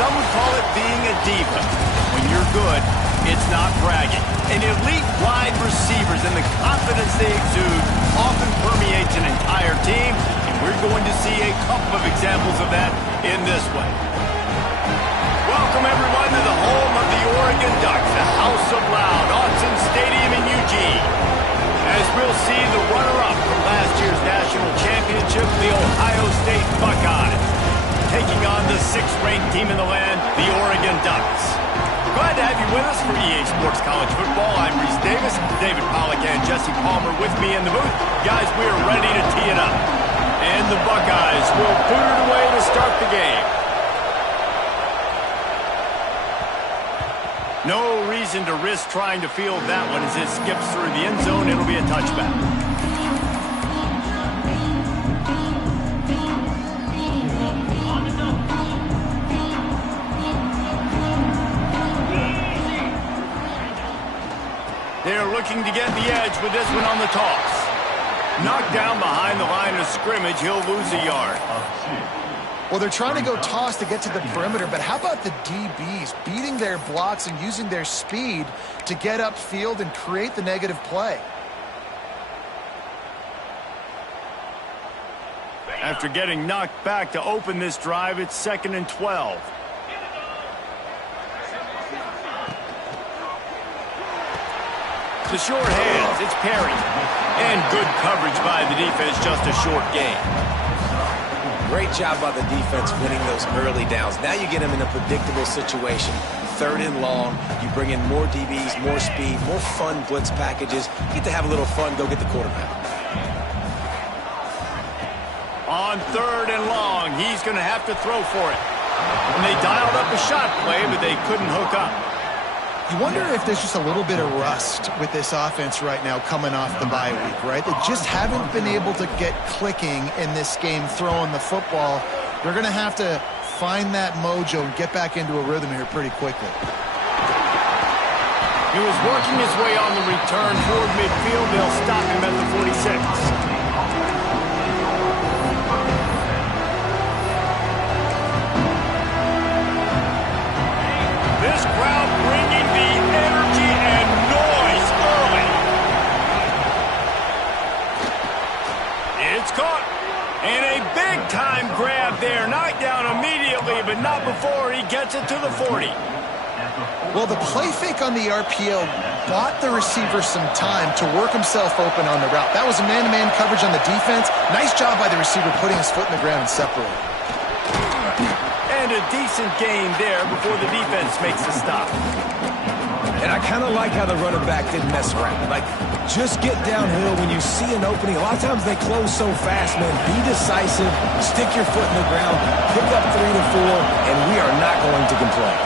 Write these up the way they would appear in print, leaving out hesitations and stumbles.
Some would call it being a diva. When you're good, it's not bragging. And elite wide receivers and the confidence they exude often permeates an entire team, and we're going to see a couple of examples of that in this one. Welcome, everyone, to the home of the Oregon Ducks, the House of Loud, Autzen Stadium in Eugene. As we'll see the runner-up from last year's national championship, the Ohio State Buckeyes, taking on the 6th-ranked team in the land, the Oregon Ducks. Glad to have you with us for EA Sports College Football. I'm Reese Davis, David Pollack and Jesse Palmer with me in the booth. Guys, we are ready to tee it up. And the Buckeyes will boot it away to start the game. No reason to risk trying to field that one as it skips through the end zone. It'll be a touchback. They're looking to get the edge with this one on the toss. Knocked down behind the line of scrimmage, he'll lose a yard. Well, they're trying to go toss to get to the perimeter, but how about the DBs beating their blocks and using their speed to get upfield and create the negative play? After getting knocked back to open this drive, it's 2nd and 12. The short hands, it's Perry. And good coverage by the defense, just a short gain. Great job by the defense winning those early downs. Now you get them in a predictable situation. 3rd and long, you bring in more DBs, more speed, more fun blitz packages. You get to have a little fun, go get the quarterback. On 3rd and long, he's going to have to throw for it. And they dialed up a shot play, but they couldn't hook up. You wonder if there's just a little bit of rust with this offense right now coming off the bye week, right? They just haven't been able to get clicking in this game throwing the football. They're going to have to find that mojo and get back into a rhythm here pretty quickly. He was working his way on the return toward midfield. They'll stop him at the 46. This crowd bringing the energy and noise early. It's caught. And a big-time grab there. Knocked down immediately, but not before he gets it to the 40. Well, the play fake on the RPO bought the receiver some time to work himself open on the route. That was a man-to-man coverage on the defense. Nice job by the receiver putting his foot in the ground and separating. And a decent gain there before the defense makes the stop. And I kind of like how the running back didn't mess around. Like, just get downhill when you see an opening. A lot of times they close so fast, man. Be decisive, stick your foot in the ground, pick up 3 to 4, and we are not going to complain.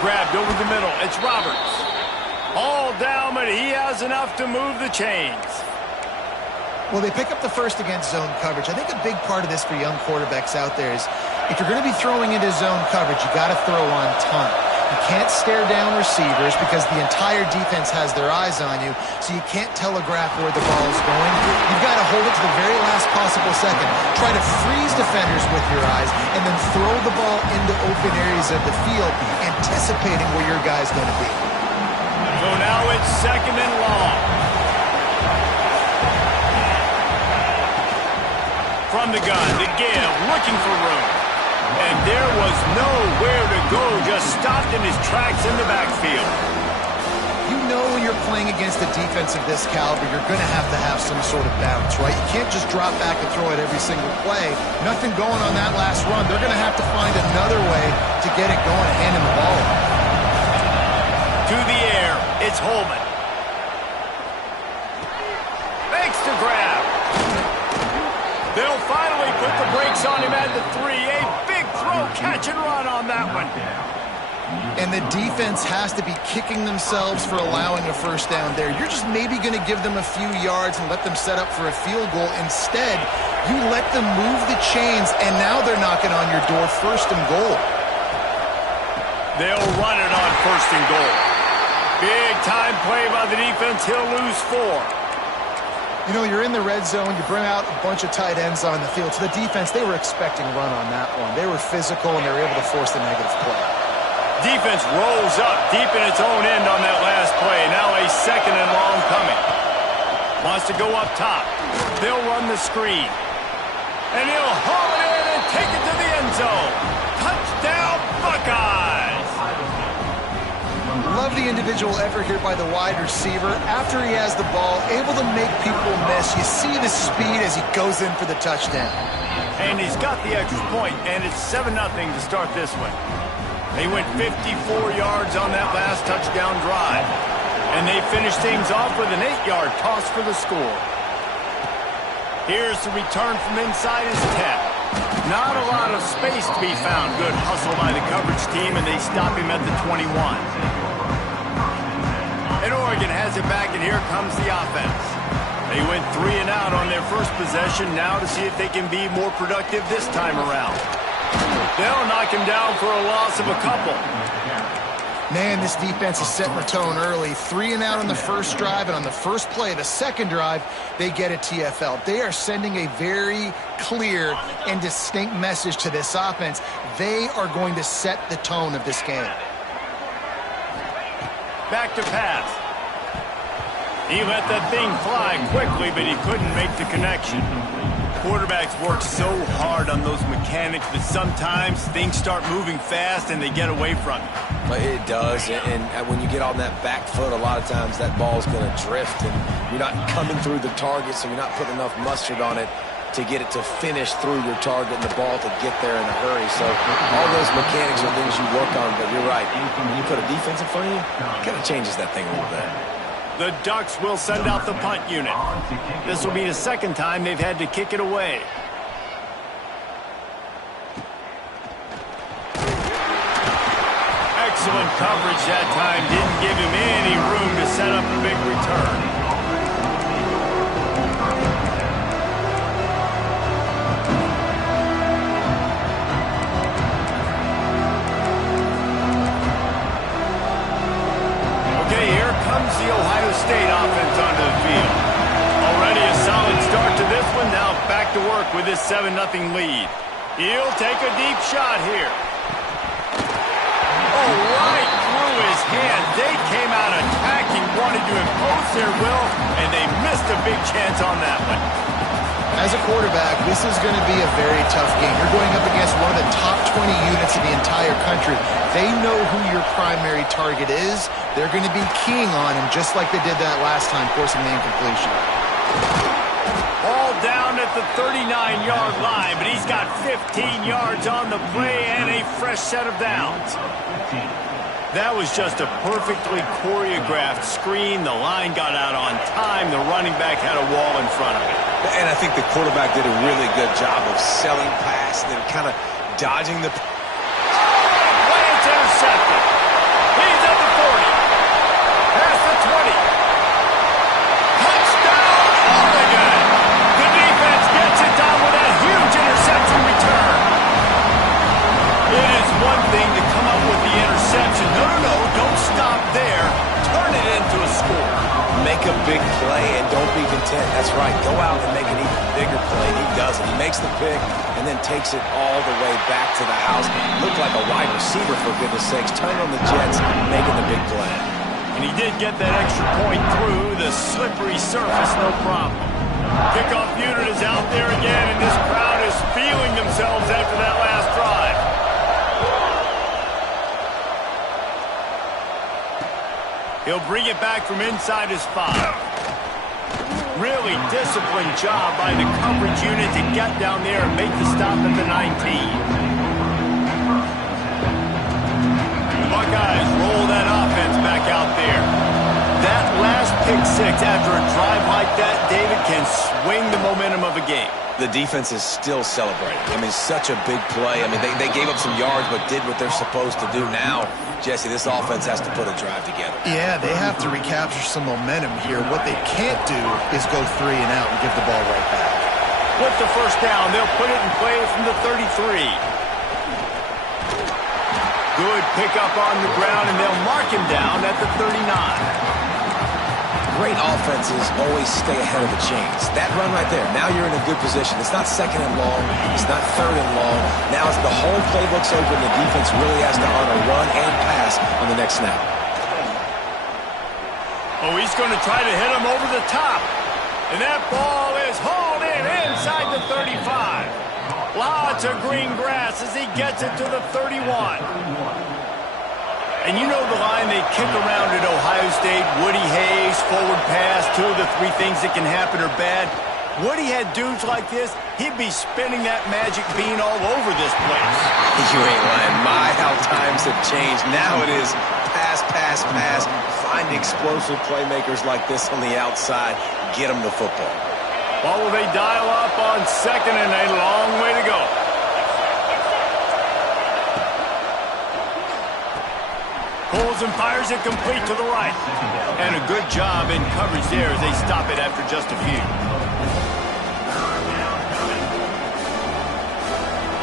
Grabbed over the middle. It's Roberts. All down, but he has enough to move the chains. Well, they pick up the first against zone coverage. I think a big part of this for young quarterbacks out there is if you're going to be throwing into zone coverage, you got to throw on time. You can't stare down receivers because the entire defense has their eyes on you, so you can't telegraph where the ball is going. You've got to hold it to the very last possible second. Try to freeze defenders with your eyes and then throw the ball into open areas of the field, anticipating where your guy's going to be. So now it's 2nd and long. From the gun, to give, looking for room. And there was nowhere to go, just stopped in his tracks in the backfield. You know when you're playing against a defense of this caliber, you're going to have some sort of bounce, right? You can't just drop back and throw it every single play. Nothing going on that last run. They're going to have to find another way to get it going and hand him the ball. To the air, it's Holman. Makes the grab. They'll finally put the brakes on him at the 3. A big throw, catch and run on that one. And the defense has to be kicking themselves for allowing a first down there. You're just maybe going to give them a few yards and let them set up for a field goal. Instead, you let them move the chains, and now they're knocking on your door 1st and goal. They'll run it on 1st and goal. Big time play by the defense. He'll lose 4. You know, you're in the red zone, you bring out a bunch of tight ends on the field. So the defense, they were expecting run on that one. They were physical, and they were able to force the negative play. Defense rolls up deep in its own end on that last play. Now a second and long coming. Wants to go up top. They'll run the screen. And he'll haul it in and take it to the end zone. Touchdown, Buckeyes! Love the individual effort here by the wide receiver. After he has the ball, able to make people miss. You see the speed as he goes in for the touchdown. And he's got the extra point, and it's 7-0 to start this one. They went 54 yards on that last touchdown drive. And they finished things off with an 8-yard toss for the score. Here's the return from inside his 10. Not a lot of space to be found. Good hustle by the coverage team, and they stop him at the 21. And Oregon has it back, and here comes the offense. They went 3 and out on their first possession. Now to see if they can be more productive this time around. They'll knock him down for a loss of a couple. Man, this defense is setting the tone early. 3 and out on the first drive, and on the first play, the second drive, they get a TFL. They are sending a very clear and distinct message to this offense. They are going to set the tone of this game. Back to pass. He let that thing fly quickly, but he couldn't make the connection. Quarterbacks work so hard on those mechanics, but sometimes things start moving fast and they get away from you. It does, and when you get on that back foot, a lot of times that ball's going to drift, and you're not coming through the target, so you're not putting enough mustard on it to get it to finish through your target and the ball to get there in a hurry. So all those mechanics are things you work on, but you're right. When you put a defense in front of you, it kind of changes that thing a little bit. The Ducks will send out the punt unit. This will be the second time they've had to kick it away. Excellent coverage that time. Didn't give him any room to set up a big return. The Ohio State offense onto the field. Already a solid start to this one. Now back to work with this 7-0 lead. He'll take a deep shot here. Oh, right through his hand. They came out attacking, wanted to impose their will, and they missed a big chance on that one. As a quarterback, this is going to be a very tough game. You're going up against one of the top 20 units in the entire country. They know who your primary target is. They're going to be keying on him just like they did that last time, forcing the incompletion. All down at the 39-yard line, but he's got 15 yards on the play and a fresh set of downs. That was just a perfectly choreographed screen. The line got out on time. The running back had a wall in front of him. And I think the quarterback did a really good job of selling past and then kind of dodging the... It's intercepted. He's at the 40. Past the 20. Touchdown, Oregon. The defense gets it done with that huge interception return. It is one thing to come up with the interception. No, don't stop there. Turn it into a score. Make a big play and don't be content. That's right. Go out and make an even bigger play. And he does it. He makes the pick and then takes it all the way back to the house. Looked like a wide receiver, for goodness sakes. Turn on the Jets, making the big play. And he did get that extra point through the slippery surface, no problem. Kickoff unit is out there again, and this crowd is feeling themselves after that last drive. He'll bring it back from inside his 5. Really disciplined job by the coverage unit to get down there and make the stop at the 19. The Buckeyes roll that offense back out there. That last pick six after a drive like that, David, can swing the momentum of a game. The defense is still celebrating. I mean, such a big play. I mean, they gave up some yards but did what they're supposed to do. Now, Jesse, this offense has to put a drive together. Yeah, they have to recapture some momentum here. What they can't do is go 3 and out and give the ball right back. With the first down, they'll put it in play from the 33. Good pickup on the ground, and they'll mark him down at the 39. great offenses always stay ahead of the chains. That run right there, now you're in a good position. It's not second and long. It's not third and long. Now as the whole playbook's open, the defense really has to honor run and pass on the next snap. Oh, he's going to try to hit him over the top. And that ball is hauled in inside the 35. Lots of green grass as he gets it to the 31. And you know the line they kick around at Ohio State, Woody Hayes, forward pass, 2 of the 3 things that can happen are bad. Woody had dudes like this, he'd be spinning that magic bean all over this place. You ain't lying. My, how times have changed. Now it is pass, pass, pass. Find explosive playmakers like this on the outside. Get them the football. Well, will they dial up on second and a long way to go? Pulls and fires it complete to the right. And a good job in coverage there as they stop it after just a few.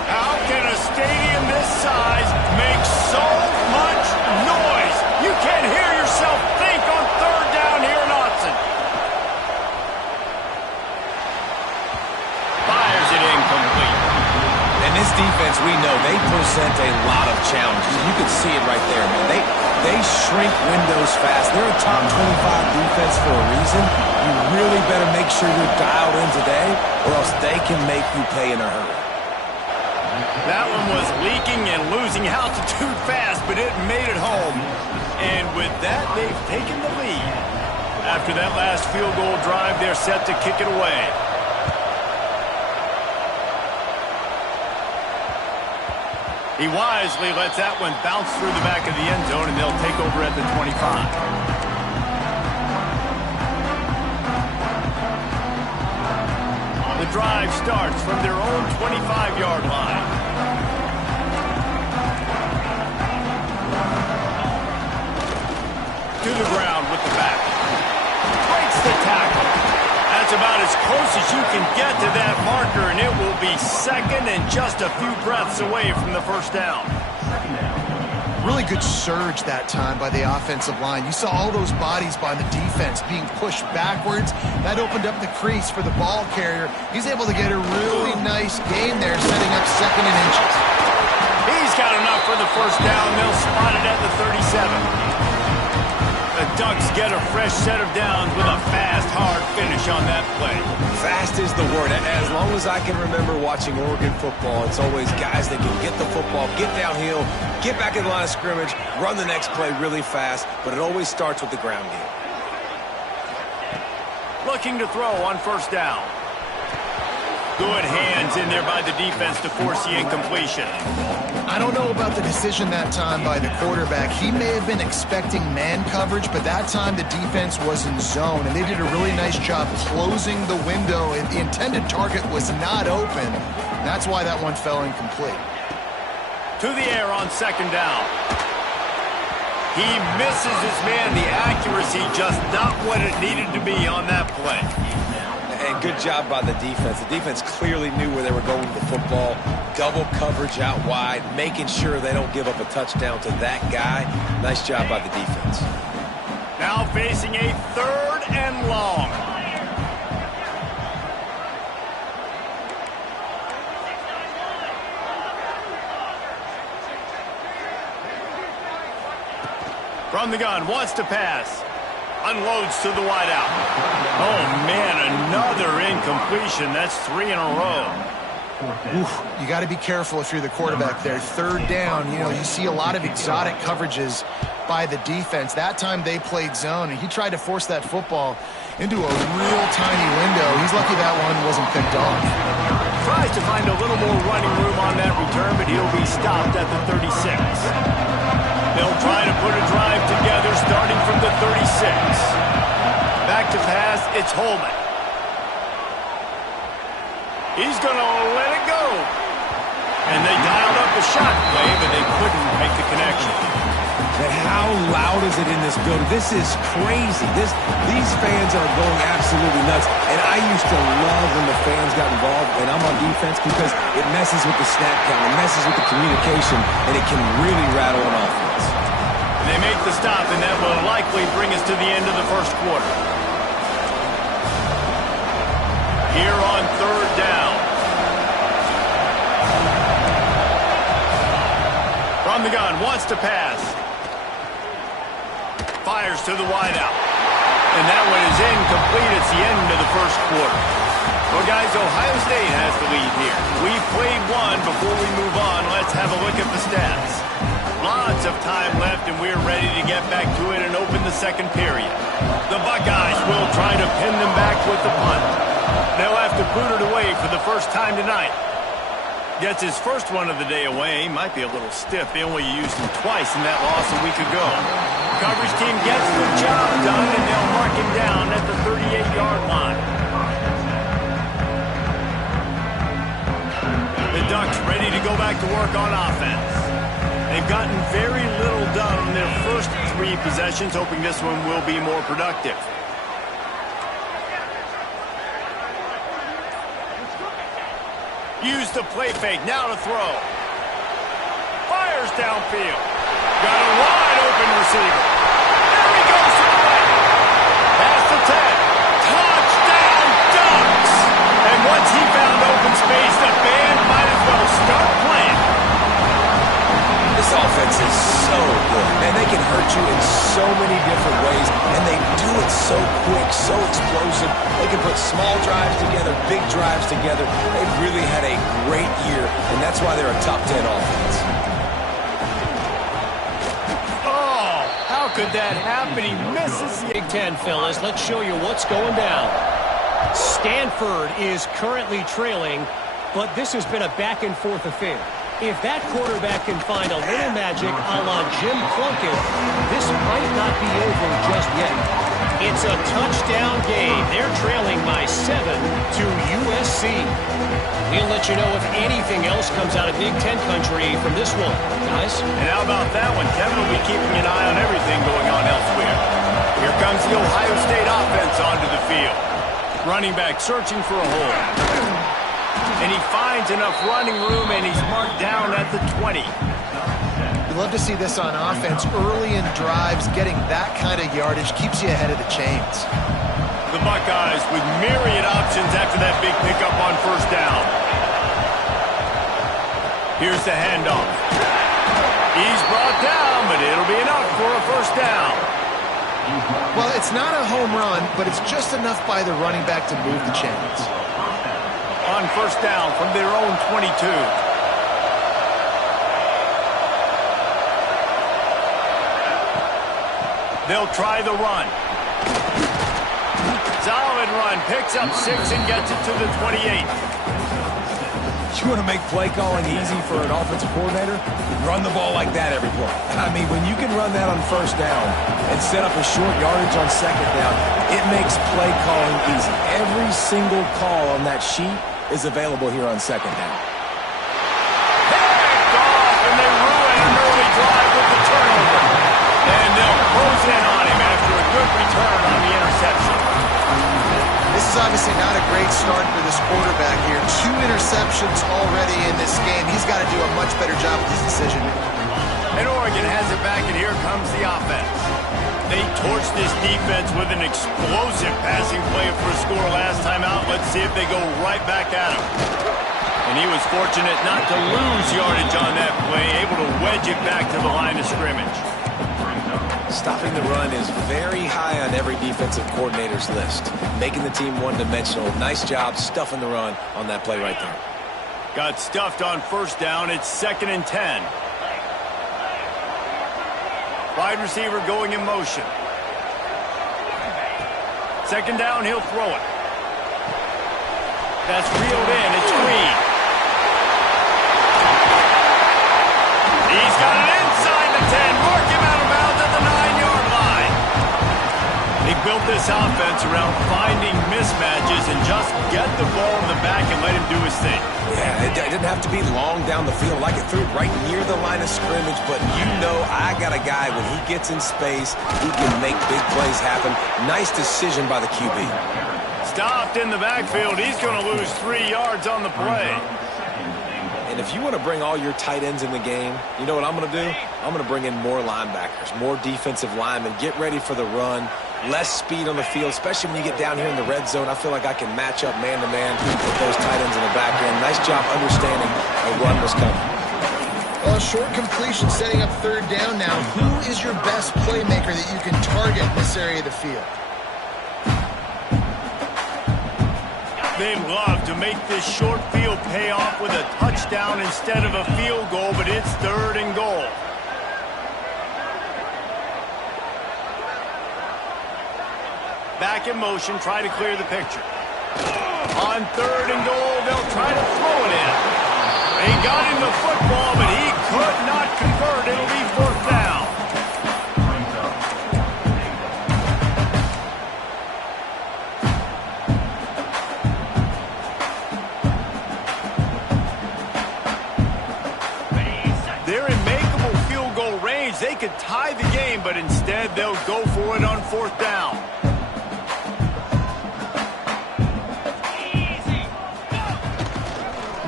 How can a stadium this size make so much noise? You can't hear yourself think on third down here in Autzen. Fires it incomplete. And this defense, we know, they present a lot of challenges. You can see it right there, man. They shrink windows fast. They're a top 25 defense for a reason. You really better make sure you're dialed in today, or else they can make you pay in a hurry. That one was leaking and losing altitude fast, but it made it home. And with that, they've taken the lead. After that last field goal drive, they're set to kick it away. He wisely lets that one bounce through the back of the end zone, and they'll take over at the 25. The drive starts from their own 25-yard line. To the ground with the back. Breaks the tackle. That's about as close as you can get to that marker, and it will be second and just a few breaths away from the first down. Really good surge that time by the offensive line. You saw all those bodies by the defense being pushed backwards. That opened up the crease for the ball carrier. He's able to get a really nice gain there, setting up second and inches. He's got enough for the first down. They'll spot it at the 37. The Ducks get a fresh set of downs with a fast, hard finish on that play. Fast is the word. As long as I can remember watching Oregon football, it's always guys that can get the football, get downhill, get back in the line of scrimmage, run the next play really fast, but it always starts with the ground game. Looking to throw on first down. Good hands in there by the defense to force the incompletion. I don't know about the decision that time by the quarterback. He may have been expecting man coverage, but that time the defense was in zone, and they did a really nice job closing the window. And the intended target was not open. That's why that one fell incomplete. To the air on second down. He misses his man. The accuracy just not what it needed to be on that play. And good job by the defense. The defense clearly knew where they were going with the football. Double coverage out wide, making sure they don't give up a touchdown to that guy. Nice job by the defense. Now facing a third and long. From the gun, wants to pass. Unloads to the wideout. Oh, man, another incompletion. That's 3 in a row. Oof, you got to be careful if you're the quarterback there. Third down, you see a lot of exotic coverages by the defense. That time they played zone, and he tried to force that football into a real tiny window. He's lucky that one wasn't picked off. Tries to find a little more running room on that return, but he'll be stopped at the 36. They'll try to put a drive together starting from the 36. Back to pass, it's Holman. He's going to let it go. And they dialed up the shot play, but they couldn't make the connection. And how loud is it in this building? This is crazy. These fans are going absolutely nuts. And I used to love when the fans got involved, and I'm on defense, because it messes with the snap count, it messes with the communication, and it can really rattle an offense. They make the stop, and that will likely bring us to the end of the first quarter. here on third down. From the gun, wants to pass. Fires to the wideout. And that one is incomplete. It's the end of the first quarter. Well, guys, Ohio State has the lead here. We've played one. Before we move on, let's have a look at the stats. Lots of time left, and we're ready to get back to it and open the second period. The Buckeyes will try to pin them back with the punt. They'll have to boot it away for the first time tonight. Gets his first one of the day away. Might be a little stiff. They only used him twice in that loss a week ago. Coverage team gets the job done, and they'll mark him down at the 38-yard line. The Ducks ready to go back to work on offense. They've gotten very little done on their first 3 possessions, hoping this one will be more productive. Use the play fake, now to throw. Fires downfield. Got a wide open receiver. There he goes to the right. Past the 10. Touchdown, Ducks! And once he found open space, the band might as well start playing. This offense is so good, man. They can hurt you in so many different ways, and they do it so quick, so explosive. They can put small drives together, big drives together. They've really had a great year, and that's why they're a top 10 offense. Oh, how could that happen? He misses the Big Ten, fellas. Let's show you what's going down. Stanford is currently trailing, but this has been a back-and-forth affair. If that quarterback can find a little magic a la Jim Plunkett, this might not be over just yet. It's a touchdown game. They're trailing by 7 to USC. We'll let you know if anything else comes out of Big Ten country from this one, guys. And how about that one? Kevin will be keeping an eye on everything going on elsewhere. Here comes the Ohio State offense onto the field. Running back searching for a hole. And he finds enough running room, and he's marked down at the 20. You love to see this on offense. Early in drives, getting that kind of yardage keeps you ahead of the chains. The Buckeyes with myriad options after that big pickup on first down. Here's the handoff. He's brought down, but it'll be enough for a first down. Well, it's not a home run, but it's just enough by the running back to move the chains. On first down from their own 22. They'll try the run. Solid run. Picks up 6 and gets it to the 28. You want to make play calling easy for an offensive coordinator? Run the ball like that every play. I mean, when you can run that on first down and set up a short yardage on second down, it makes play calling easy. Every single call on that sheet is available here on second down. Picked off, and they ruin an early drive with the turnover. And they'll close in on him after a good return on the interception. This is obviously not a great start for this quarterback here. 2 interceptions already in this game. He's got to do a much better job with his decision. And Oregon has it back, and here comes the offense. They torched this defense with an explosive passing play for a score last time out. Let's see if they go right back at him. And he was fortunate not to lose yardage on that play, able to wedge it back to the line of scrimmage. Stopping the run is very high on every defensive coordinator's list. Making the team one-dimensional. Nice job stuffing the run on that play right there. Got stuffed on first down. It's 2nd and 10. Wide receiver going in motion. Second down, he'll throw it. That's reeled in. It's Green. He's got it inside the 10. Mark him out of bounds at the 9-yard line. They built this offense around finding mismatches and just get the ball in the back and let him do his thing. Yeah, it didn't have to be long down the field. Like it threw it right near the line of scrimmage, but you know I got a guy, when he gets in space, he can make big plays happen. Nice decision by the QB. Stopped in the backfield. He's going to lose 3 yards on the play. And if you want to bring all your tight ends in the game, you know what I'm going to do? I'm going to bring in more linebackers, more defensive linemen, get ready for the run, less speed on the field, especially when you get down here in the red zone. I feel like I can match up man-to-man with those tight ends in the back end. Nice job understanding a run was coming. Well, a short completion setting up third down now. Who is your best playmaker that you can target in this area of the field? They'd love to make this short field pay off with a touchdown instead of a field goal, but it's third and goal. Back in motion, try to clear the picture. On third and goal, they'll try to throw it in. He got him the football, but he could not convert. It'll be fourth down. They're in makeable field goal range. They could tie the game, but instead they'll go for it on fourth down.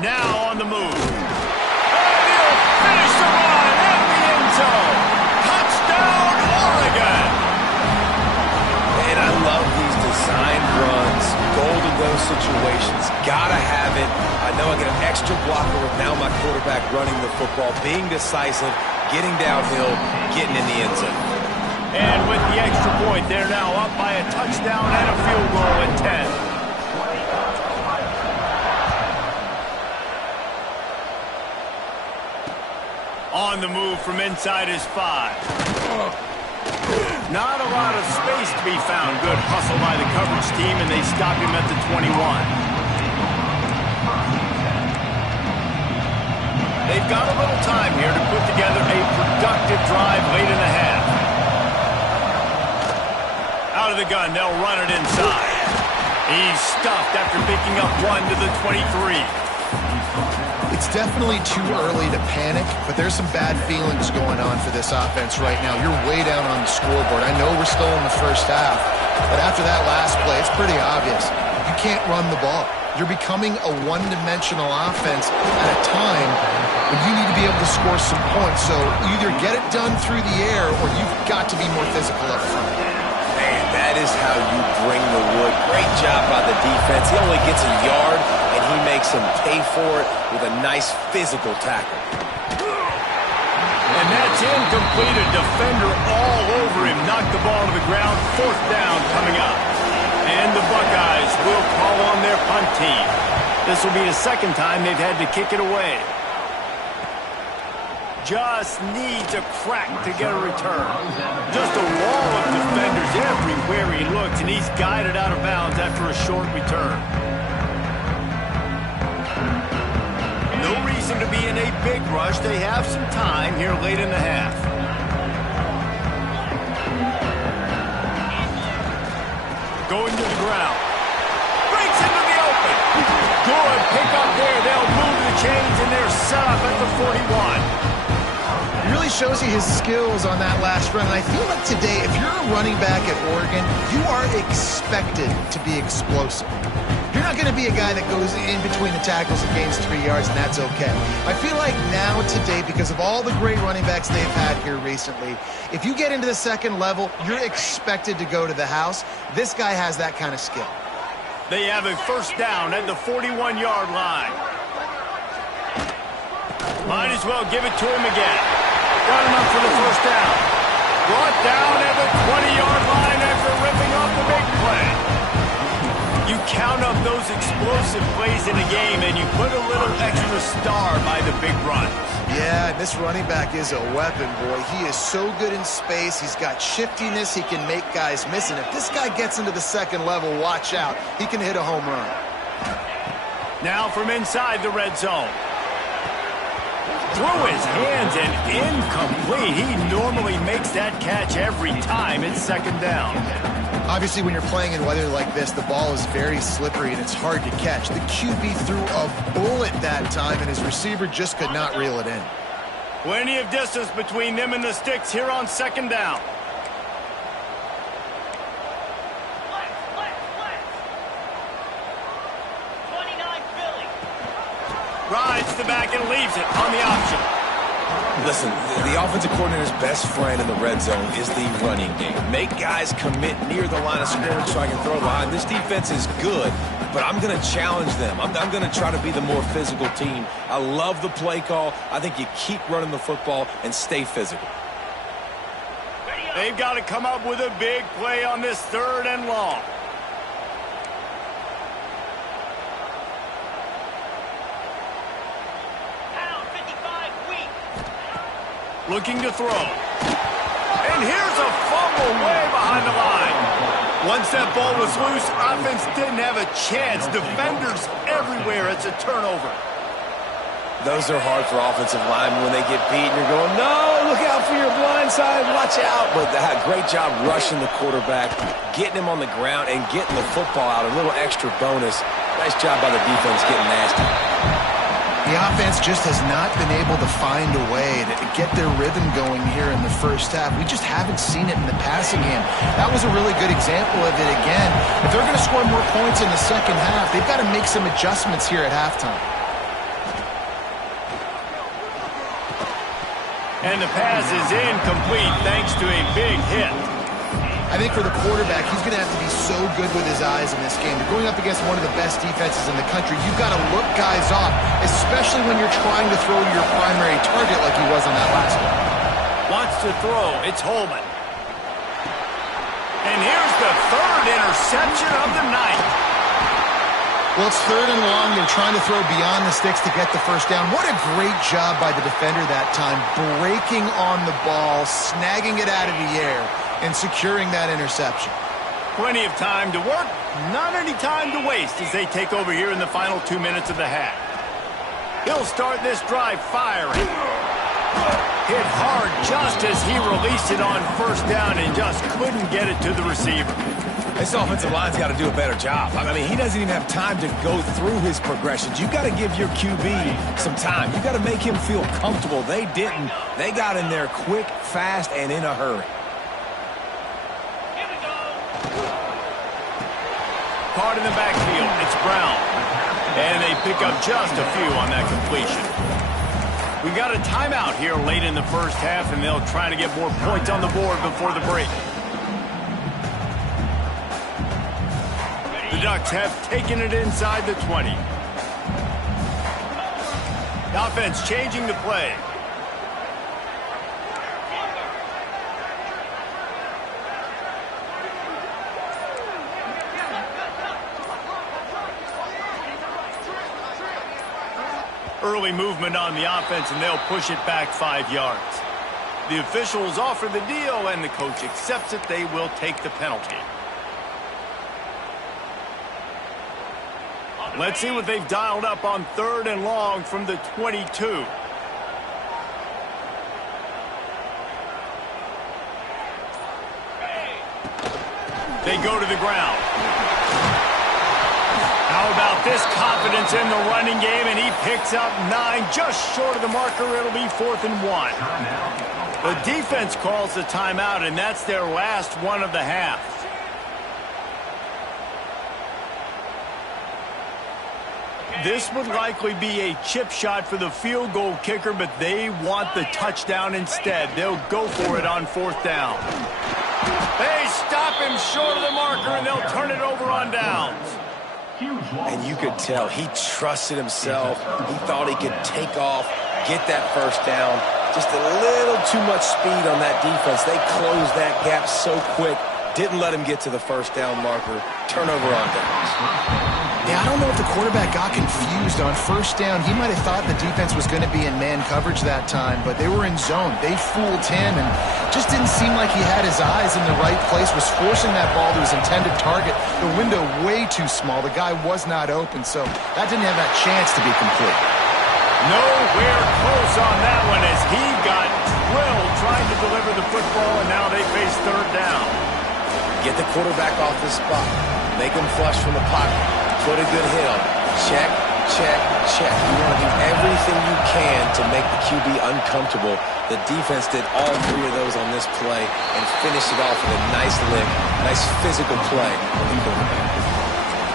Now on the move. And he'll finish the run at the end zone. Touchdown, Oregon. Man, I love these designed runs, goal-to-go situations. Gotta have it. I know I get an extra blocker with now my quarterback running the football, being decisive, getting downhill, getting in the end zone. And with the extra point, they're now up by a touchdown and a field goal at 10. On the move from inside his 5. Not a lot of space to be found. Good hustle by the coverage team, and they stop him at the 21. They've got a little time here to put together a productive drive late in the half. Out of the gun, they'll run it inside. He's stuffed after picking up one to the 23. It's definitely too early to panic, but there's some bad feelings going on for this offense right now. You're way down on the scoreboard. I know we're still in the first half, but after that last play, it's pretty obvious. You can't run the ball. You're becoming a one-dimensional offense at a time when you need to be able to score some points. So either get it done through the air or you've got to be more physical up front. Man, that is how you bring the wood. Great job by the defense. He only gets a yard, and he makes him pay for it with a nice physical tackle. And that's incomplete. A defender all over him. Knocked the ball to the ground. Fourth down coming up. And the Buckeyes will call on their punt team. This will be the second time they've had to kick it away. Just needs a crack to get a return. Just a wall of defenders everywhere he looks, and he's guided out of bounds after a short return. No reason to be in a big rush. They have some time here late in the half. Going to the ground. Breaks into the open. Good pick up there. They'll move the chains, and they're set up at the 41. It really shows you his skills on that last run. And I feel like today, if you're a running back at Oregon, you are expected to be explosive. You're not going to be a guy that goes in between the tackles and gains 3 yards, and that's okay. I feel like now today, because of all the great running backs they've had here recently, if you get into the second level, you're expected to go to the house. This guy has that kind of skill. They have a first down at the 41-yard line. Might as well give it to him again. Got enough for the first down. Brought down at the 20-yard line after ripping off the big play. You count up those explosive plays in a game, and you put a little extra star by the big runs. Yeah, this running back is a weapon, boy. He is so good in space. He's got shiftiness. He can make guys miss. And if this guy gets into the second level, watch out. He can hit a home run. Now from inside the red zone. Through his hands and incomplete. He normally makes that catch every time. It's second down. Obviously, when you're playing in weather like this, the ball is very slippery and it's hard to catch. The QB threw a bullet that time, and his receiver just could not reel it in. Plenty of distance between them and the sticks here on second down. Rides the back and leaves it on the option. Listen, the offensive coordinator's best friend in the red zone is the running game. Make guys commit near the line of scrimmage so I can throw the line. This defense is good, but I'm going to challenge them. I'm going to try to be the more physical team. I love the play call. I think you keep running the football and stay physical. They've got to come up with a big play on this 3rd and long. Looking to throw. And here's a fumble way behind the line. Once that ball was loose, offense didn't have a chance. Defenders everywhere. It's a turnover. Those are hard for offensive linemen when they get beat and you're going, no, look out for your blind side, watch out. But they had a great job rushing the quarterback, getting him on the ground, and getting the football out. A little extra bonus. Nice job by the defense getting nasty. The offense just has not been able to find a way to get their rhythm going here in the first half. We just haven't seen it in the passing game. That was a really good example of it again. If they're going to score more points in the second half, they've got to make some adjustments here at halftime. And the pass is incomplete thanks to a big hit. I think for the quarterback, he's going to have to be so good with his eyes in this game. You're going up against one of the best defenses in the country. You've got to look guys off, especially when you're trying to throw to your primary target like he was on that last one. Wants to throw. It's Holman. And here's the 3rd interception of the night. Well, it's 3rd and long. They're trying to throw beyond the sticks to get the first down. What a great job by the defender that time, breaking on the ball, snagging it out of the air, and securing that interception. Plenty of time to work, not any time to waste as they take over here in the final 2 minutes of the half. He'll start this drive firing. Hit hard just as he released it on first down and just couldn't get it to the receiver. This offensive line's got to do a better job. I mean, he doesn't even have time to go through his progressions. You've got to give your QB some time. You've got to make him feel comfortable. They didn't. They got in there quick, fast, and in a hurry. Caught in the backfield. It's Brown. And they pick up just a few on that completion. We've got a timeout here late in the first half, and they'll try to get more points on the board before the break. The Ducks have taken it inside the 20. The offense changing the play. Early movement on the offense, and they'll push it back 5 yards. The officials offer the deal, and the coach accepts it. They will take the penalty. Let's see what they've dialed up on 3rd and long from the 22. They go to the ground. How about this confidence in the running game, and he picks up 9, just short of the marker. It'll be 4th and 1. The defense calls the timeout, and that's their last one of the half. This would likely be a chip shot for the field goal kicker, but they want the touchdown instead. They'll go for it on 4th down. They stop him short of the marker, and they'll turn it over on downs. And you could tell he trusted himself. He thought he could take off, get that first down. Just a little too much speed on that defense. They closed that gap so quick. Didn't let him get to the first down marker. Turnover on downs. Yeah, I don't know if the quarterback got confused on first down. He might have thought the defense was going to be in man coverage that time, but they were in zone. They fooled him and just didn't seem like he had his eyes in the right place, was forcing that ball to his intended target. The window way too small. The guy was not open, so that didn't have that chance to be complete. Nowhere close on that one as he got drilled trying to deliver the football, and now they face 3rd down. Get the quarterback off the spot. Make him flush from the pocket. Put a good hit on him. Check, check, check. You want to do everything you can to make the QB uncomfortable. The defense did all 3 of those on this play and finished it off with a nice lick, nice physical play from the quarterback.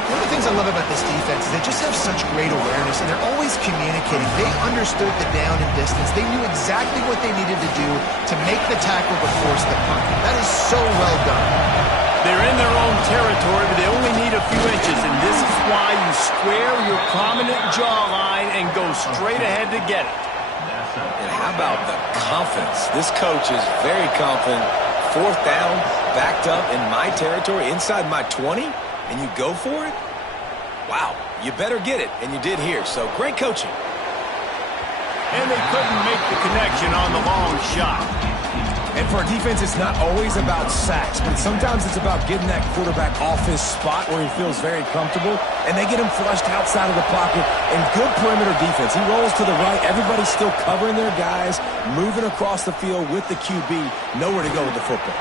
One of the things I love about this defense is they just have such great awareness, and they're always communicating. They understood the down and distance. They knew exactly what they needed to do to make the tackle to force the punt. That is so well done. They're in their own territory, but they only need a few inches, and this is why you square your prominent jawline and go straight ahead to get it. And how about the confidence? This coach is very confident. Fourth down, backed up in my territory, inside my 20, and you go for it? Wow, you better get it, and you did here. So great coaching. And they couldn't make the connection on the long shot. And for a defense, it's not always about sacks, but sometimes it's about getting that quarterback off his spot where he feels very comfortable, and they get him flushed outside of the pocket. And good perimeter defense. He rolls to the right. Everybody's still covering their guys, moving across the field with the QB. Nowhere to go with the football.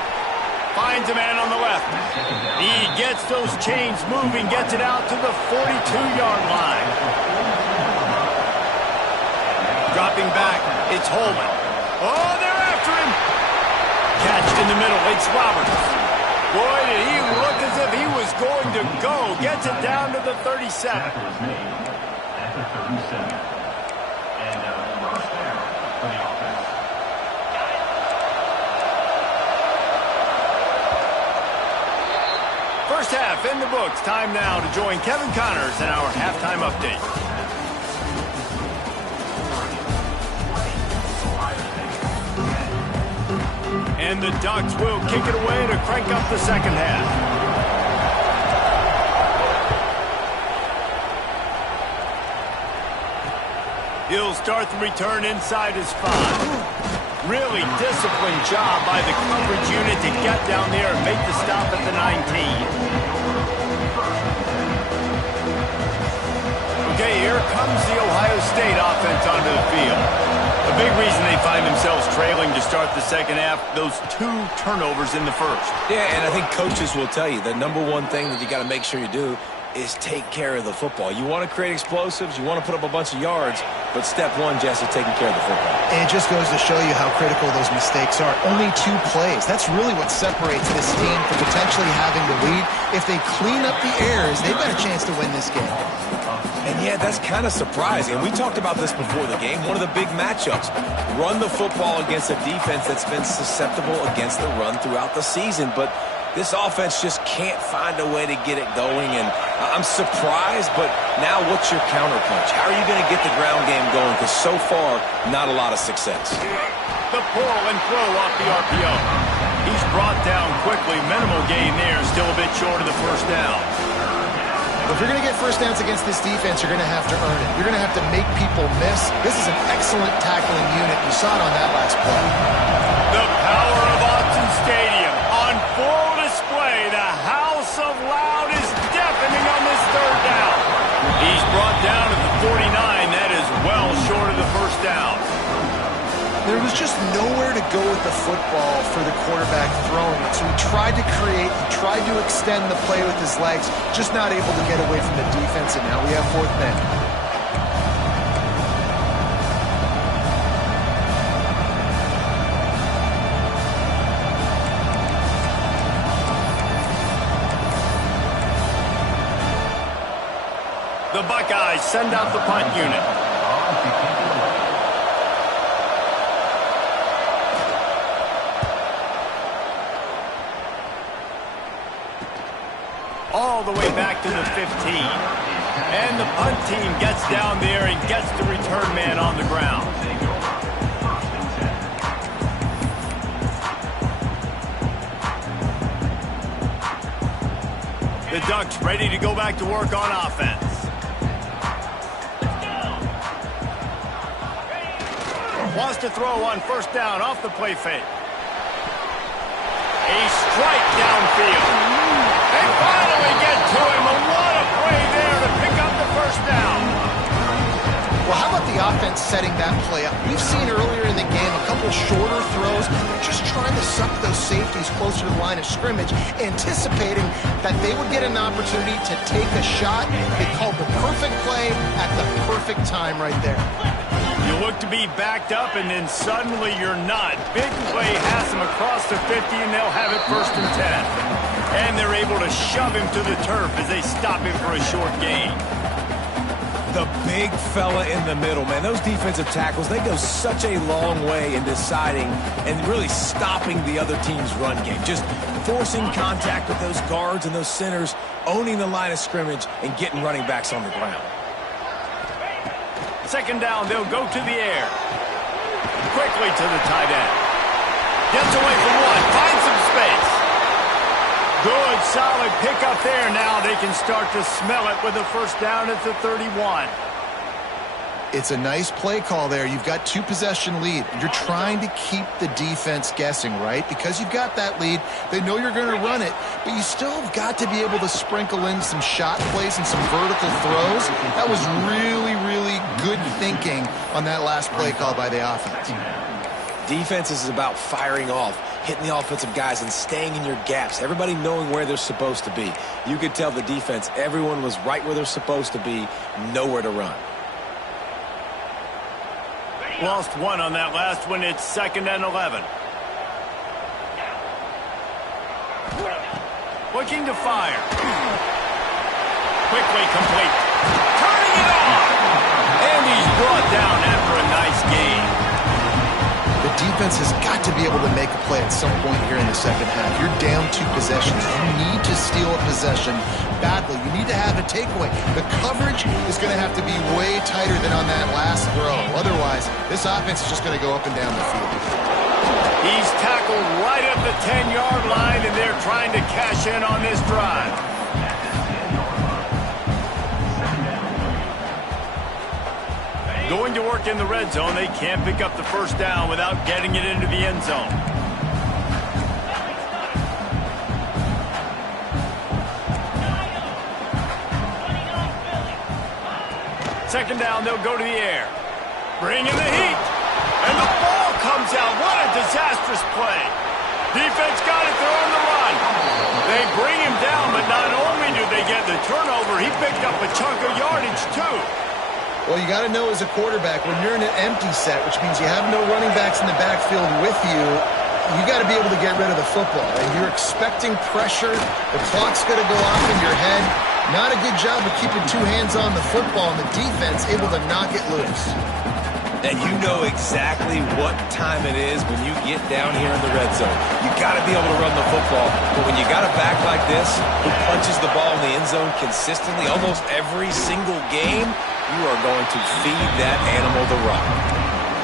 Finds a man on the left. He gets those chains moving, gets it out to the 42-yard line. Dropping back, it's Holman. Oh, they're after him. Catch in the middle, it's Roberts. Boy, did he look as if he was going to go. Gets it down to the 37. At the 37. And loss there for the offense. First half in the books. Time now to join Kevin Connors in our halftime update. And the Ducks will kick it away to crank up the second half. He'll start the return inside his 5. Really disciplined job by the coverage unit to get down there and make the stop at the 19. Okay, here comes the Ohio State offense onto the field. A big reason they find themselves trailing to start the second half, those 2 turnovers in the first. Yeah, and I think coaches will tell you the number one thing that you got to make sure you do is take care of the football. You want to create explosives, you want to put up a bunch of yards, but step one, Jesse, taking care of the football. And it just goes to show you how critical those mistakes are. Only 2 plays. That's really what separates this team from potentially having the lead. If they clean up the errors, they've got a chance to win this game. And yeah, that's kind of surprising. We talked about this before the game. One of the big matchups. Run the football against a defense that's been susceptible against the run throughout the season. But this offense just can't find a way to get it going. And I'm surprised, but now what's your counterpunch? How are you going to get the ground game going? Because so far, not a lot of success. The pull and throw off the RPO. He's brought down quickly. Minimal gain there. Still a bit short of the first down. If you're going to get first downs against this defense, you're going to have to earn it. You're going to have to make people miss. This is an excellent tackling unit. You saw it on that last play. The power of Autzen Stadium on full display. The house of loud is deafening on this third down. He's brought down to the 49. That is well short of the first down. There was just nowhere to go with the football for the quarterback throwing it. So he tried to create, he tried to extend the play with his legs, just not able to get away from the defense, and now we have 4th man. The Buckeyes send out the punt unit. All the way back to the 15. And the punt team gets down there and gets the return man on the ground. The Ducks ready to go back to work on offense. Wants to throw on first down off the play fake. A strike downfield. They finally get to him. What a play there to pick up the first down. Well, how about the offense setting that play up? We've seen earlier in the game a couple shorter throws, just trying to suck those safeties closer to the line of scrimmage, anticipating that they would get an opportunity to take a shot. They called the perfect play at the perfect time right there. You look to be backed up, and then suddenly you're not. Big play has them across the 50, and they'll have it 1st and 10. And they're able to shove him to the turf as they stop him for a short gain. The big fella in the middle, man. Those defensive tackles, they go such a long way in deciding and really stopping the other team's run game. Just forcing contact with those guards and those centers, owning the line of scrimmage, and getting running backs on the ground. 2nd down, they'll go to the air. Quickly to the tight end. Gets away from one, finds some space. Good, solid pickup there. Now they can start to smell it with a 1st down at the 31. It's a nice play call there. You've got 2-possession lead. You're trying to keep the defense guessing, right? Because you've got that lead. They know you're going to run it, but you still have got to be able to sprinkle in some shot plays and some vertical throws. That was really, really good thinking on that last play call by the offense. Defense is about firing off, hitting the offensive guys and staying in your gaps. Everybody knowing where they're supposed to be. You could tell the defense, everyone was right where they're supposed to be, nowhere to run. Lost one on that last one. It's 2nd and 11. Looking to fire. Quickly complete. Turning it off. And he's brought down after a nice gain. The defense has got to be able to make a play at some point here in the 2nd half. You're down 2 possessions. You need to steal a possession badly. You need to have a takeaway. The coverage is going to have to be way tighter than on that last throw. Otherwise, this offense is just going to go up and down the field. He's tackled right at the 10-yard line, and they're trying to cash in on this drive. Going to work in the red zone. They can't pick up the 1st down without getting it into the end zone. Second down, they'll go to the air. Bring in the heat. And the ball comes out. What a disastrous play. Defense got it. They're on the run. They bring him down, but not only do they get the turnover, he picked up a chunk of yardage, too. Well, you got to know as a quarterback, when you're in an empty set, which means you have no running backs in the backfield with you, you got to be able to get rid of the football. And you're expecting pressure. The clock's going to go off in your head. Not a good job of keeping 2 hands on the football, and the defense able to knock it loose. And you know exactly what time it is when you get down here in the red zone. You got to be able to run the football, but when you got a back like this who punches the ball in the end zone consistently almost every single game, you are going to feed that animal the rock.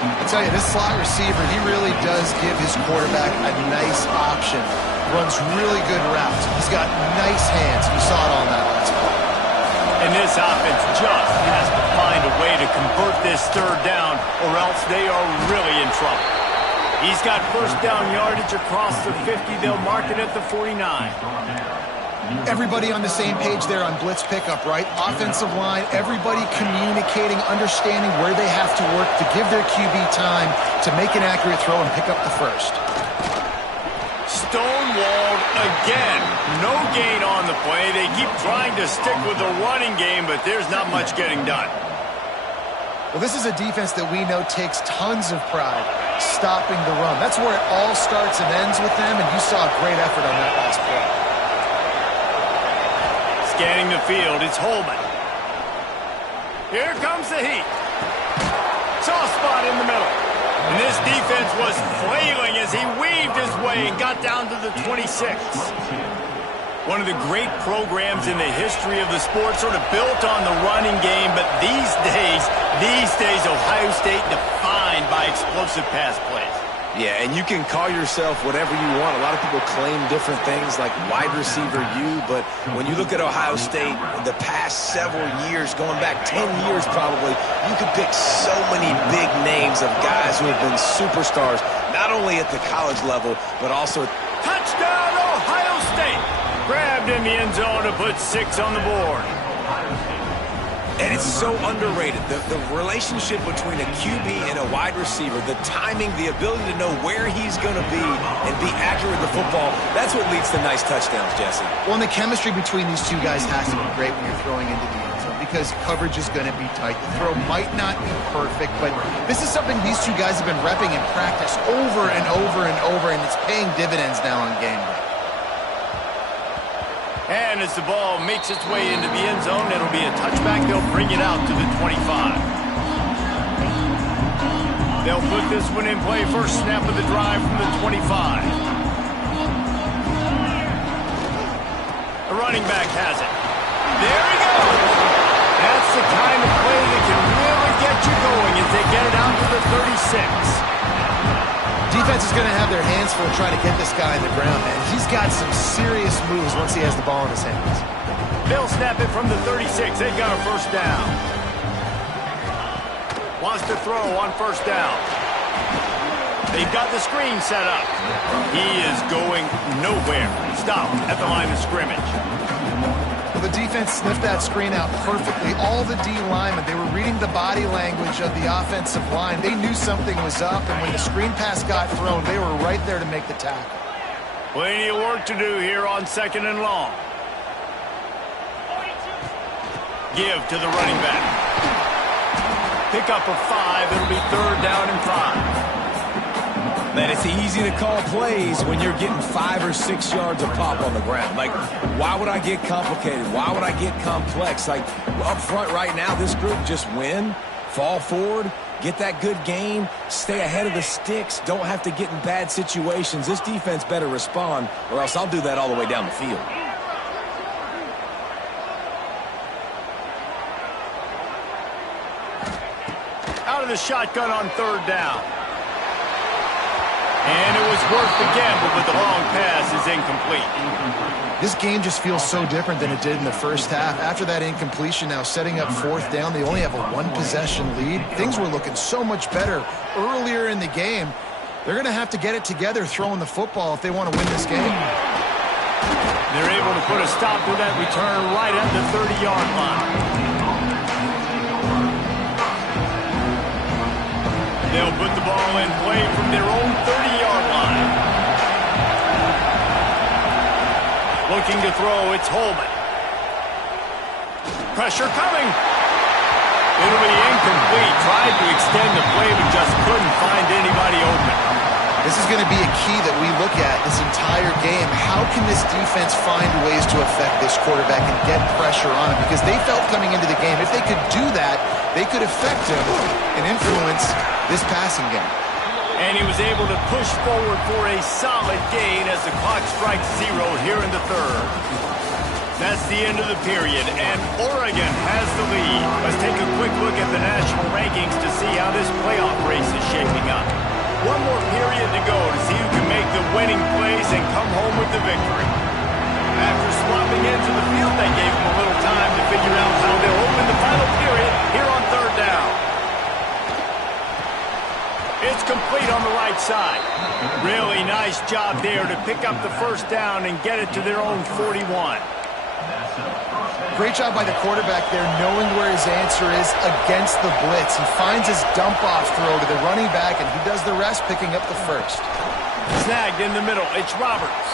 I tell you, this slot receiver, he really does give his quarterback a nice option. Runs really good routes. He's got nice hands. We saw it on that last play. And this offense just has to find a way to convert this 3rd down, or else they are really in trouble. He's got 1st down yardage across the 50. They'll mark it at the 49. Everybody on the same page there on blitz pickup, right? Offensive line, everybody communicating, understanding where they have to work to give their QB time to make an accurate throw and pick up the 1st. Stonewalled again. No gain on the play. They keep trying to stick with the running game, but there's not much getting done. Well, this is a defense that we know takes tons of pride stopping the run. That's where it all starts and ends with them, and you saw a great effort on that last play. Scanning the field, it's Holman. Here comes the heat. Soft spot in the middle. And this defense was flailing as he weaved his way and got down to the 26. One of the great programs in the history of the sport, sort of built on the running game, but these days, Ohio State defined by explosive pass plays. Yeah, and you can call yourself whatever you want. A lot of people claim different things like wide receiver U, but when you look at Ohio State, the past several years, going back 10 years probably, you could pick so many big names of guys who have been superstars, not only at the college level, but also... Touchdown, Ohio State! Grabbed in the end zone to put 6 on the board. And it's so underrated. The relationship between a QB and a wide receiver, the timing, the ability to know where he's going to be and be accurate with the football, that's what leads to nice touchdowns, Jesse. Well, and the chemistry between these two guys has to be great when you're throwing into the end zone, because coverage is going to be tight. The throw might not be perfect, but this is something these two guys have been repping in practice over and over and over, and it's paying dividends now on game day. And as the ball makes its way into the end zone, it'll be a touchback. They'll bring it out to the 25. They'll put this one in play. First snap of the drive from the 25. The running back has it. There he goes. That's the kind of play that can really get you going as they get it out to the 36. Defense is going to have their hands full trying to get this guy in the ground, man. He's got some serious moves once he has the ball in his hands. They'll snap it from the 36. They've got a first down. Wants to throw on first down. They've got the screen set up. He is going nowhere. Stop at the line of scrimmage. Well, the defense sniffed that screen out perfectly. All the D linemen, they were reading the body language of the offensive line. They knew something was up, and when the screen pass got thrown, they were right there to make the tackle. Plenty of work to do here on 2nd and long. Give to the running back. Pick up of 5. It'll be 3rd down and 5. Man, it's easy to call plays when you're getting 5 or 6 yards of pop on the ground. Like, why would I get complicated? Why would I get complex? Like, up front right now, this group just win, fall forward, get that good gain, stay ahead of the sticks, don't have to get in bad situations. This defense better respond, or else I'll do that all the way down the field. Out of the shotgun on 3rd down. And it was worth the gamble, but the long pass is incomplete. This game just feels so different than it did in the first half. After that incompletion, now setting up 4th down, they only have a 1-possession lead. Things were looking so much better earlier in the game. They're going to have to get it together throwing the football if they want to win this game. They're able to put a stop to that return right at the 30-yard line. They'll put the ball in play from their own 30-yard line. Looking to throw, it's Holman. Pressure coming. It'll be incomplete. Tried to extend the play, but just couldn't find anybody open. This is going to be a key that we look at this entire game. How can this defense find ways to affect this quarterback and get pressure on him? Because they felt coming into the game, if they could do that, they could affect him and influence this passing game. And he was able to push forward for a solid gain as the clock strikes 0 here in the 3rd. That's the end of the period, and Oregon has the lead. Let's take a quick look at the national rankings to see how this playoff race is shaping up. One more period to go to see who can make the winning plays and come home with the victory. After swapping into the field, they gave them a little time to figure out how they'll open the final period here on 3rd down. It's complete on the right side. Really nice job there to pick up the first down and get it to their own 41. Great job by the quarterback there, knowing where his answer is against the blitz. He finds his dump-off throw to the running back, and he does the rest, picking up the first. Snagged in the middle. It's Roberts.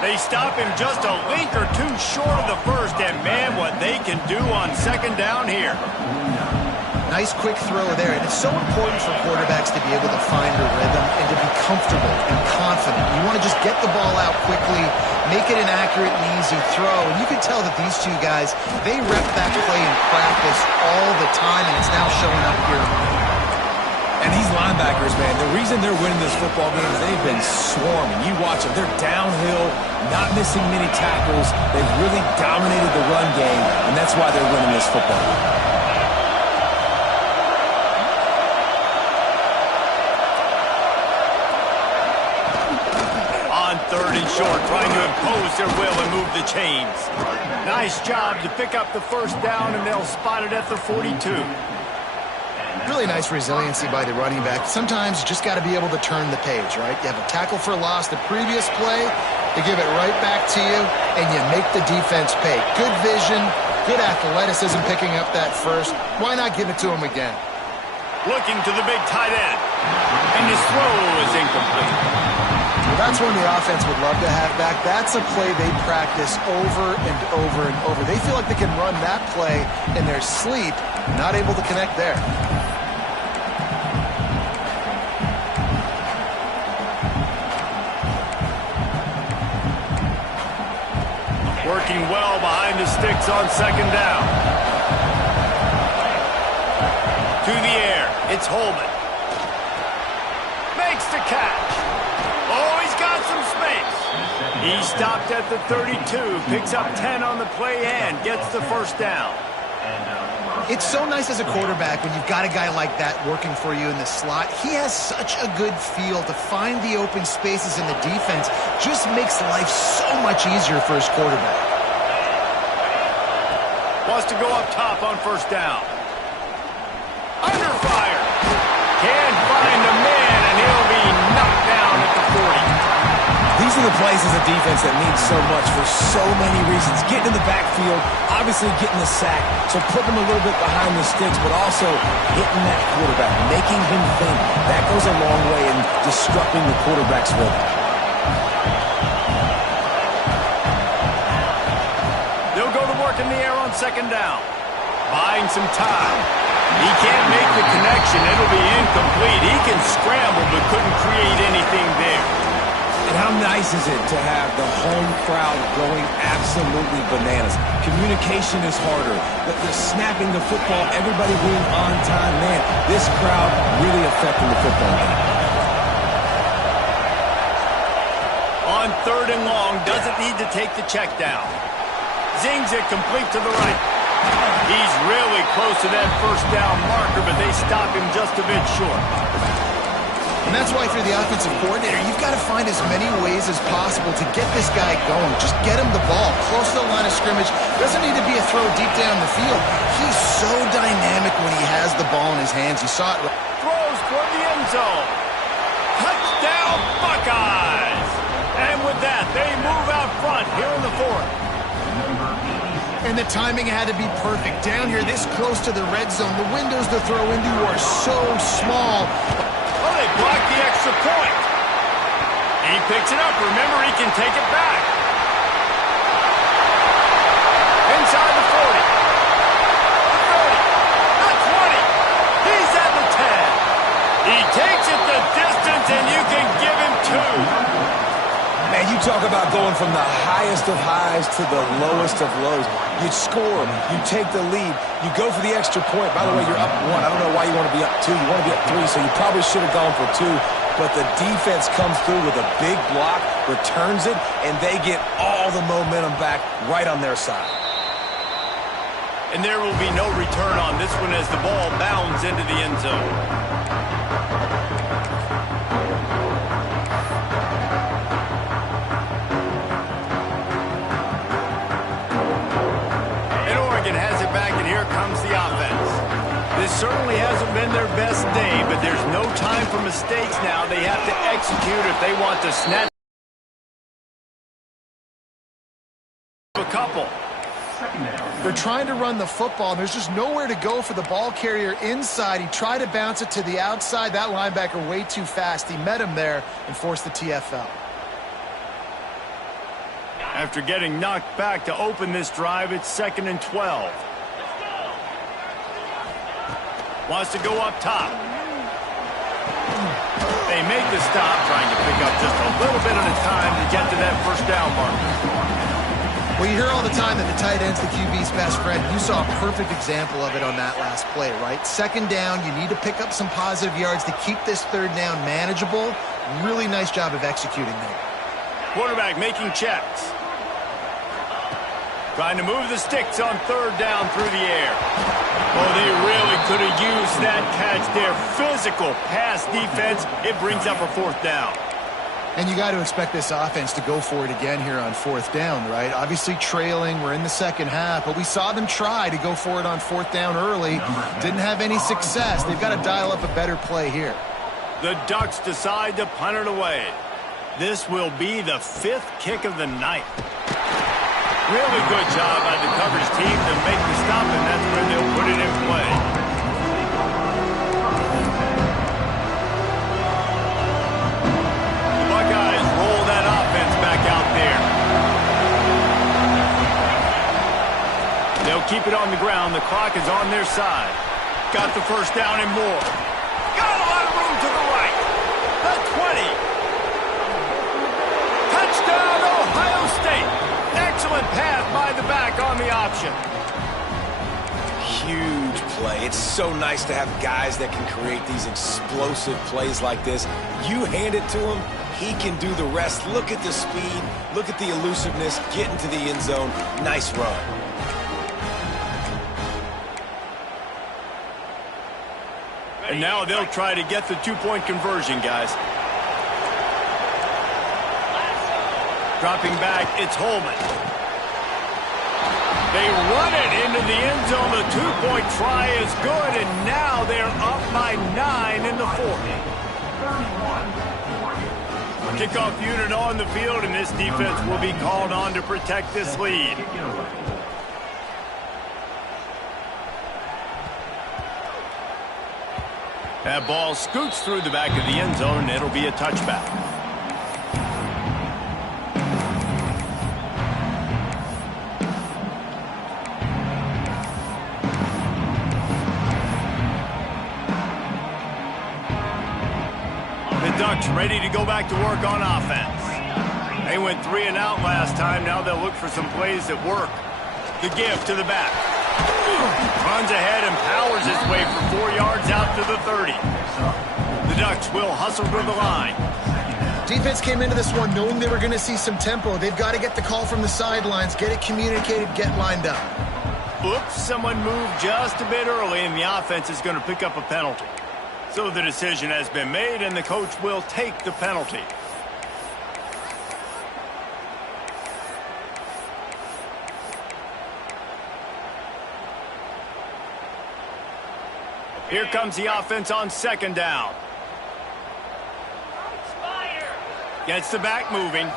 They stop him just a link or two short of the first, and man, what they can do on 2nd down here. Nice quick throw there, and it's so important for quarterbacks to be able to find a rhythm and to be comfortable and confident. You want to just get the ball out quickly, make it an accurate and easy throw, and you can tell that these two guys, they rep that play in practice all the time, and it's now showing up here. And these linebackers, man, the reason they're winning this football game is they've been swarming. You watch them. They're downhill, not missing many tackles. They've really dominated the run game, and that's why they're winning this football game. On 3rd and short, trying to impose their will and move the chains. Nice job to pick up the first down, and they'll spot it at the 42. Really nice resiliency by the running back. Sometimes you just got to be able to turn the page, right? You have a tackle for loss the previous play, they give it right back to you, and you make the defense pay. Good vision, good athleticism picking up that first. Why not give it to him again? Looking to the big tight end, and his throw is incomplete. Well, that's one the offense would love to have back. That's a play they practice over and over and over. They feel like they can run that play in their sleep, not able to connect there. Working well behind the sticks on second down. To the air, it's Holman. Makes the catch. Oh, he's got some space. He stopped at the 32, picks up 10 on the play and gets the first down. It's so nice as a quarterback when you've got a guy like that working for you in the slot. He has such a good feel to find the open spaces in the defense. Just makes life so much easier for his quarterback. Wants to go up top on first down. Under fire. Can't find a man, and he'll be knocked down at the 40. These are the plays as a defense that mean so much for so many reasons. Getting in the backfield, obviously getting the sack, so putting him a little bit behind the sticks, but also hitting that quarterback, making him think. That goes a long way in disrupting the quarterback's rhythm. They'll go to work in the air on second down. Buying some time. He can't make the connection. It'll be incomplete. He can scramble, but couldn't create anything there. And how nice is it to have the home crowd going absolutely bananas? Communication is harder. The snapping the football, everybody being on time. Man, this crowd really affecting the football game. On third and long, doesn't need to take the check down. Zings it complete to the right. He's really close to that first down marker, but they stop him just a bit short. And that's why, if you're the offensive coordinator, you've got to find as many ways as possible to get this guy going. Just get him the ball close to the line of scrimmage. Doesn't need to be a throw deep down the field. He's so dynamic when he has the ball in his hands. You saw it. Throws toward the end zone. Touchdown, Buckeyes! And with that, they move out front here in the fourth. And the timing had to be perfect. Down here, this close to the red zone, the windows to throw into are so small. Oh, they blocked the extra point. He picks it up. Remember, he can take it back. Inside the 40. The 30. The 20. He's at the 10. He takes it the distance, and you can give him 2. Man, you talk about going from the highest of highs to the lowest of lows. You score, you take the lead, you go for the extra point. By the way, you're up 1. I don't know why you want to be up 2. You want to be up 3, so you probably should have gone for 2. But the defense comes through with a big block, returns it, and they get all the momentum back right on their side. And there will be no return on this one as the ball bounds into the end zone. Has it back, and here comes the offense. This certainly hasn't been their best day, but there's no time for mistakes now. They have to execute if they want to snatch a couple. They're trying to run the football, and there's just nowhere to go for the ball carrier inside. He tried to bounce it to the outside. That linebacker way too fast. He met him there and forced the TFL. After getting knocked back to open this drive, it's 2nd and 12. Wants to go up top. They make the stop, trying to pick up just a little bit at a time to get to that first down marker. Well, you hear all the time that the tight end's the QB's best friend. You saw a perfect example of it on that last play, right? 2nd down, you need to pick up some positive yards to keep this 3rd down manageable. Really nice job of executing there. Quarterback making checks. Trying to move the sticks on 3rd down through the air. Oh, they really could have used that catch there. Physical pass defense. It brings up a 4th down. And you got to expect this offense to go for it again here on 4th down, right? Obviously trailing. We're in the second half, but we saw them try to go for it on 4th down early. Didn't have any success. They've got to dial up a better play here. The Ducks decide to punt it away. This will be the 5th kick of the night. Really good job by the coverage team to make the stop, and that's when they'll put it in play. The Buckeyes roll keep it on the ground. The clock is on their side. Got the first down and more. Got a lot of room to the right. The 20. Touchdown, Ohio State. Excellent pass by the back on the option. Huge play. It's so nice to have guys that can create these explosive plays like this. You hand it to him, he can do the rest. Look at the speed. Look at the elusiveness. Get into the end zone. Nice run. And now they'll try to get the two-point conversion, guys. Dropping back, it's Holman. They run it into the end zone. The two-point try is good, and now they're up by 9 in the fourth. Kickoff unit on the field, and this defense will be called on to protect this lead. That ball scoots through the back of the end zone, and it'll be a touchback. The Ducks ready to go back to work on offense. They went 3 and out last time. Now they'll look for some plays that work. The give to the back. Runs ahead and powers his way for 4 yards out to the 30. The Ducks will hustle to the line. Defense came into this one knowing they were going to see some tempo. They've got to get the call from the sidelines, get it communicated, get lined up. Oops, someone moved just a bit early, and the offense is going to pick up a penalty. So the decision has been made, and the coach will take the penalty. Here comes the offense on second down. Gets the back moving.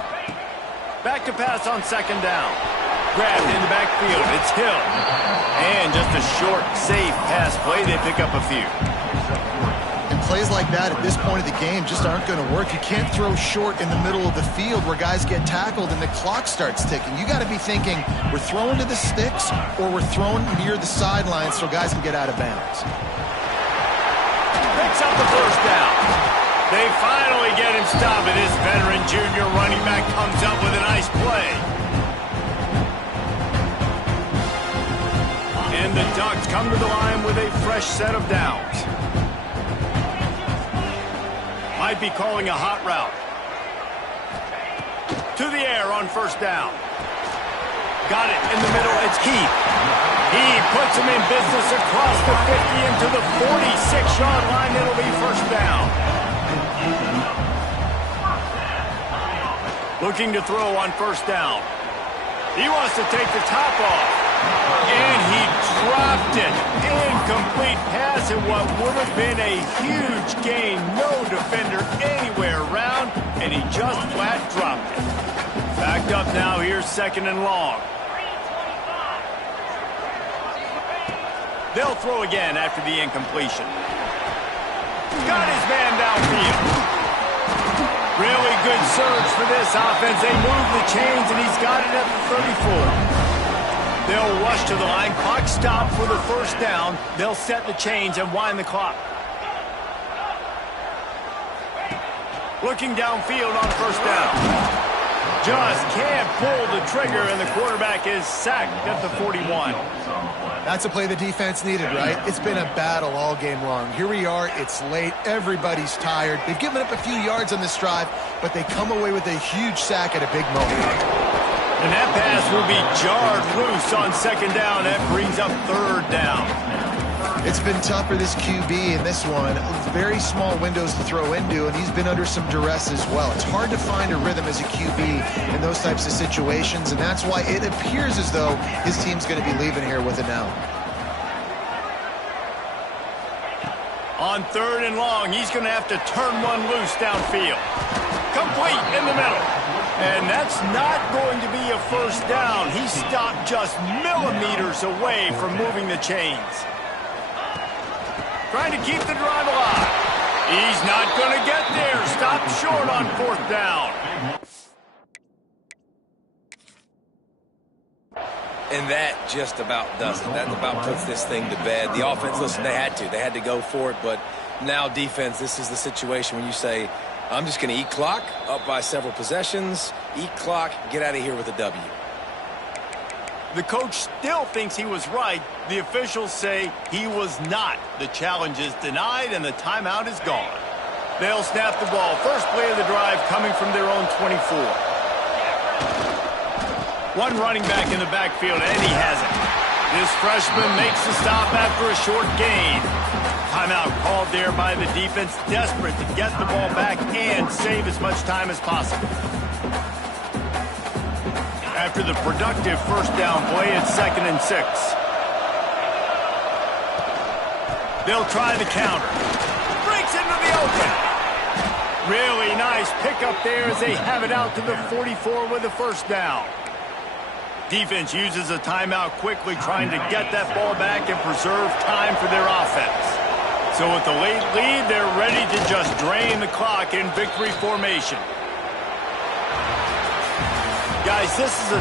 Back to pass on second down. Grabbed in the backfield. It's Hill. And just a short, safe pass play. They pick up a few. And plays like that at this point of the game just aren't going to work. You can't throw short in the middle of the field where guys get tackled and the clock starts ticking. You got to be thinking we're throwing to the sticks or we're throwing near the sidelines so guys can get out of bounds. Picks up the first down. They finally get him stopped, and this veteran junior running back comes up with a nice play. And the Ducks come to the line with a fresh set of downs. Might be calling a hot route. To the air on first down. Got it in the middle. It's Heath. He puts him in business across the 50 into the 46-yard line. It'll be first down. Looking to throw on first down. He wants to take the top off. And he dropped it. Incomplete pass in what would have been a huge gain. No defender anywhere around, and he just flat dropped it. Backed up now. Here's second and long. They'll throw again after the incompletion. Got his man downfield. Really good surge for this offense. They move the chains, and he's got it at the 34. They'll rush to the line. Clock stop for the first down. They'll set the chains and wind the clock. Looking downfield on first down. Just can't pull the trigger, and the quarterback is sacked at the 41. That's a play the defense needed, right? It's been a battle all game long. Here we are. It's late. Everybody's tired. They've given up a few yards on this drive, but they come away with a huge sack at a big moment. And that pass will be jarred loose on second down. That brings up third down. It's been tough for this QB in this one. Very small windows to throw into, and he's been under some duress as well. It's hard to find a rhythm as a QB in those types of situations, and that's why it appears as though his team's going to be leaving here with it now. On third and long, he's going to have to turn one loose downfield. Complete in the middle. And that's not going to be a first down. He stopped just millimeters away from moving the chains. Trying to keep the drive alive. He's not going to get there. Stopped short on fourth down. And that just about does it. That about puts this thing to bed. The offense, listen, they had to go for it, but now defense, this is the situation when you say, I'm just going to eat clock, up by several possessions, eat clock, get out of here with a W. The coach still thinks he was right. The officials say he was not. The challenge is denied, and the timeout is gone. They'll snap the ball. First play of the drive coming from their own 24. One running back in the backfield, and he has it. This freshman makes the stop after a short gain. Timeout called there by the defense, desperate to get the ball back and save as much time as possible. After the productive first down play, it's 2nd and 6. They'll try the counter. Breaks into the open. Really nice pickup there as they have it out to the 44 with a first down. Defense uses a timeout quickly, trying to get that ball back and preserve time for their offense. So with the late lead, they're ready to just drain the clock in victory formation. Guys, this is a